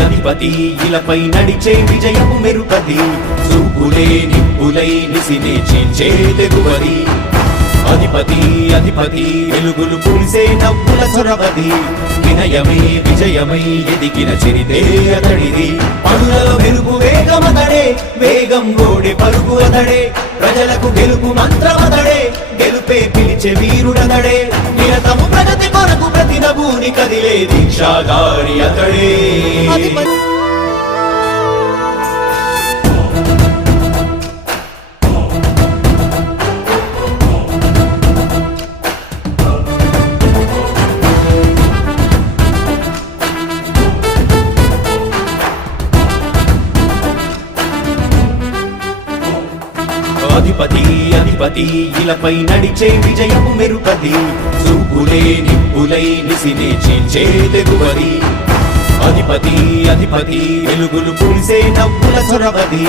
అధిపతి ఇలపై నడిచే విజయము మెరుపతి చూపులే నిప్పులై నిసినే చీల్చే తెగువది అధిపతి అధిపతి వెలుగులు పులిసే నవ్వుల చొరవది వినయమై విజయమై ఎదిగిన చరితే అతడిది పనులలో వెలుగు వేగమతడే వేగం గోడే పలుకు అతడే ప్రజలకు గెలుపు మంత్రమతడే గెలుపే పిలిచే వీరుడతడే నిరతము ప్రగతి కొరకు ప్రతి నభూని కదిలే దీక్షాగారి అతడే అధిపతి అధిపతి ఇలపై నడిచే విజయము మెరుపతి చూపులే నిప్పులై నిసినే చీల్చే తెగువది అధిపతి అధిపతి వెలుగులు పులిసే నవ్వుల చొరవది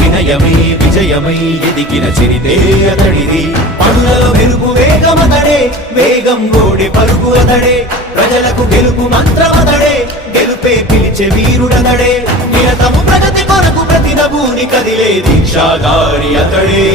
వినయమై విజయమై ఎదిగిన చరితే అతడిది పనులలో వెలుగు వేగమతడే వేగం గోడే పలుకు అతడే ప్రజలకు గెలుపు మంత్రమతడే గెలుపే పిలిచే వీరుడతడే నిరతము ప్రగతి కొరకు ప్రతి నభూని కదిలే దీక్షాగారి అతడే